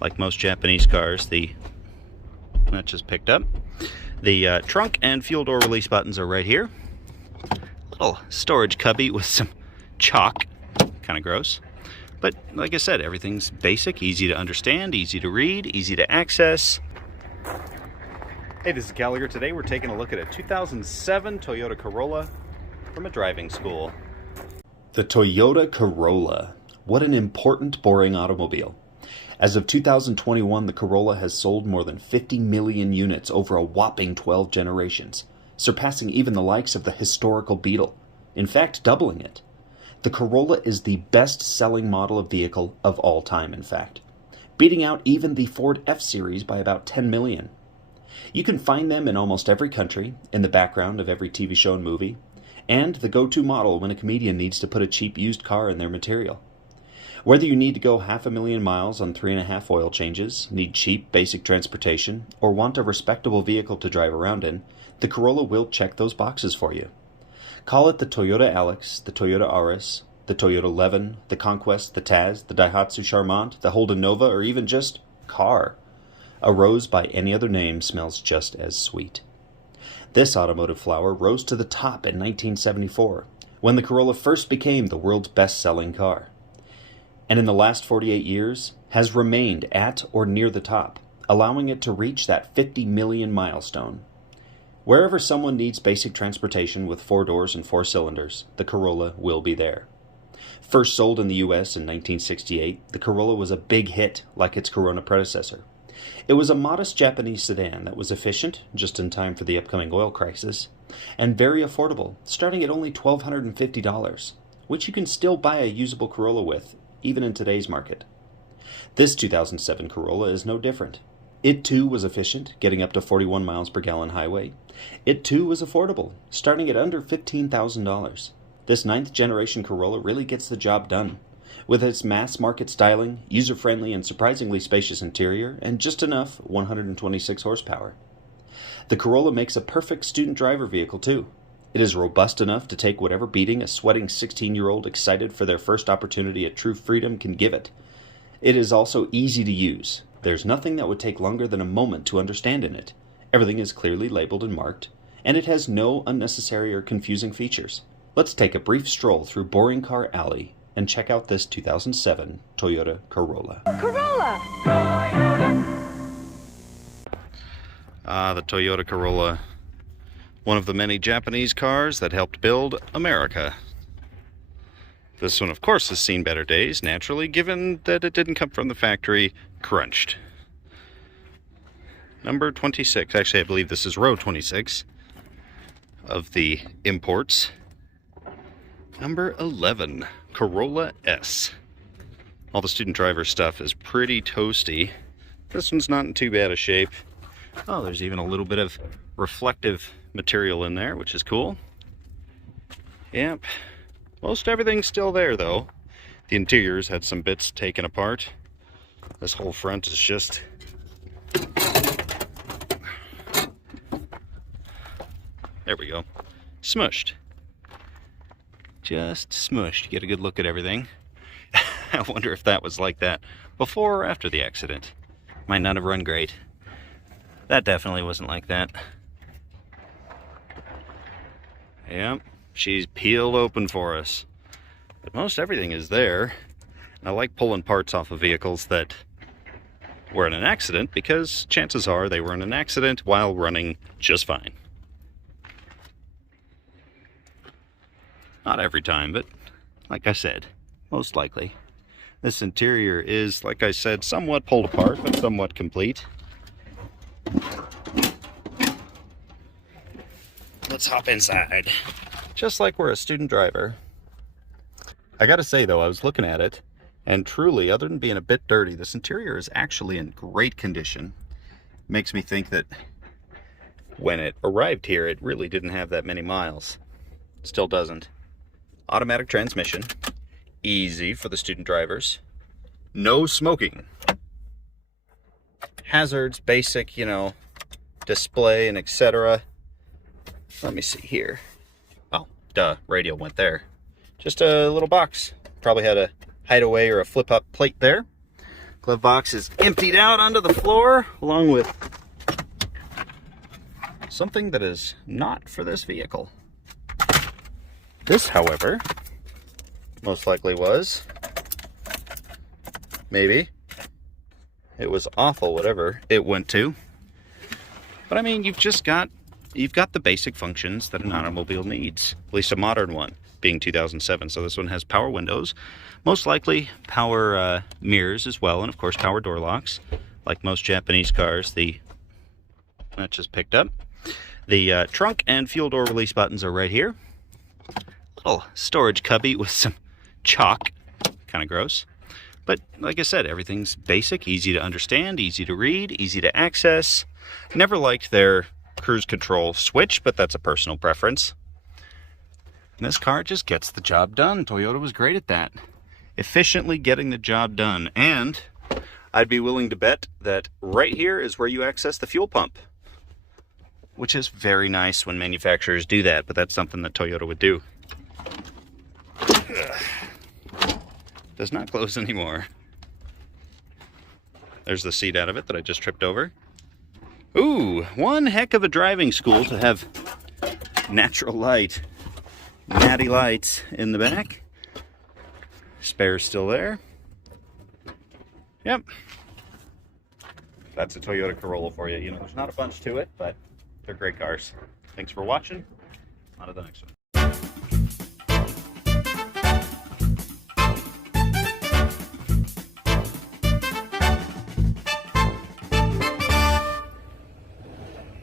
Like most Japanese cars, that just picked up. The trunk and fuel door release buttons are right here. Little storage cubby with some chalk, kind of gross. But like I said, everything's basic, easy to understand, easy to read, easy to access. Hey, this is Gallagher. Today we're taking a look at a 2007 Toyota Corolla from a driving school. The Toyota Corolla. What an important, boring automobile. As of 2021, the Corolla has sold more than 50 million units over a whopping 12 generations, surpassing even the likes of the historical Beetle. In fact, doubling it. The Corolla is the best-selling model of vehicle of all time, in fact, beating out even the Ford F-Series by about 10 million. You can find them in almost every country, in the background of every TV show and movie, and the go-to model when a comedian needs to put a cheap used car in their material. Whether you need to go 500,000 miles on 3.5 oil changes, need cheap, basic transportation, or want a respectable vehicle to drive around in, the Corolla will check those boxes for you. Call it the Toyota Alex, the Toyota Auris, the Toyota Levin, the Conquest, the Taz, the Daihatsu Charmant, the Holden Nova, or even just car. A rose by any other name smells just as sweet. This automotive flower rose to the top in 1974, when the Corolla first became the world's best-selling car. And in the last 48 years, has remained at or near the top, allowing it to reach that 50 million milestone. Wherever someone needs basic transportation with 4 doors and 4 cylinders, the Corolla will be there. First sold in the US in 1968, the Corolla was a big hit like its Corona predecessor. It was a modest Japanese sedan that was efficient, just in time for the upcoming oil crisis, and very affordable, starting at only $1,250, which you can still buy a usable Corolla with, even in today's market. This 2007 Corolla is no different. It too was efficient, getting up to 41 miles per gallon highway. It too was affordable, starting at under $15,000. This 9th generation Corolla really gets the job done, with its mass market styling, user-friendly and surprisingly spacious interior, and just enough 126 horsepower. The Corolla makes a perfect student driver vehicle too. It is robust enough to take whatever beating a sweating 16-year-old excited for their first opportunity at true freedom can give it. It is also easy to use. There's nothing that would take longer than a moment to understand in it. Everything is clearly labeled and marked, and it has no unnecessary or confusing features. Let's take a brief stroll through Boring Car Alley and check out this 2007 Toyota Corolla. Corolla! The Toyota Corolla. One of the many Japanese cars that helped build America. This one, of course, has seen better days, naturally, given that it didn't come from the factory crunched. Number 26. Actually, I believe this is row 26 of the imports. Number 11, Corolla S. All the student driver stuff is pretty toasty. This one's not in too bad a shape. Oh, there's even a little bit of reflective material in there, which is cool. Yep. Most everything's still there, though. The interior's had some bits taken apart. This whole front is just... there we go. Smushed. Just smushed. Get a good look at everything. I wonder if that was like that before or after the accident. Might not have run great. That definitely wasn't like that. Yep, she's peeled open for us. But most everything is there. And I like pulling parts off of vehicles that were in an accident, because chances are they were in an accident while running just fine. Not every time, but like I said, most likely. This interior is, like I said, somewhat pulled apart, but somewhat complete. Let's hop inside. Just like we're a student driver. I gotta say though, I was looking at it, and truly, other than being a bit dirty, this interior is actually in great condition. Makes me think that when it arrived here, it really didn't have that many miles. Still doesn't. Automatic transmission. Easy for the student drivers. No smoking. Hazards, basic, display and etc. Let me see here. Oh, duh, radio went there. Just a little box. Probably had a hideaway or a flip-up plate there. Glove box is emptied out onto the floor, along with something that is not for this vehicle. This, however, most likely was. Maybe. It was awful, whatever it went to. But I mean, you've got the basic functions that an automobile needs, at least a modern one, being 2007. So this one has power windows, most likely power mirrors as well, and of course power door locks. Like most Japanese cars, that just picked up. The trunk and fuel door release buttons are right here. Little storage cubby with some chalk, kind of gross. But like I said, everything's basic, easy to understand, easy to read, easy to access. Never liked their cruise control switch, but that's a personal preference. And this car just gets the job done. Toyota was great at that. Efficiently getting the job done. And I'd be willing to bet that right here is where you access the fuel pump, which is very nice when manufacturers do that, but that's something that Toyota would do. Does not close anymore. There's the seat out of it that I just tripped over. Ooh, one heck of a driving school to have natural light, natty lights in the back. Spare's still there. Yep. That's a Toyota Corolla for you. You know, there's not a bunch to it, but they're great cars. Thanks for watching. On to the next one.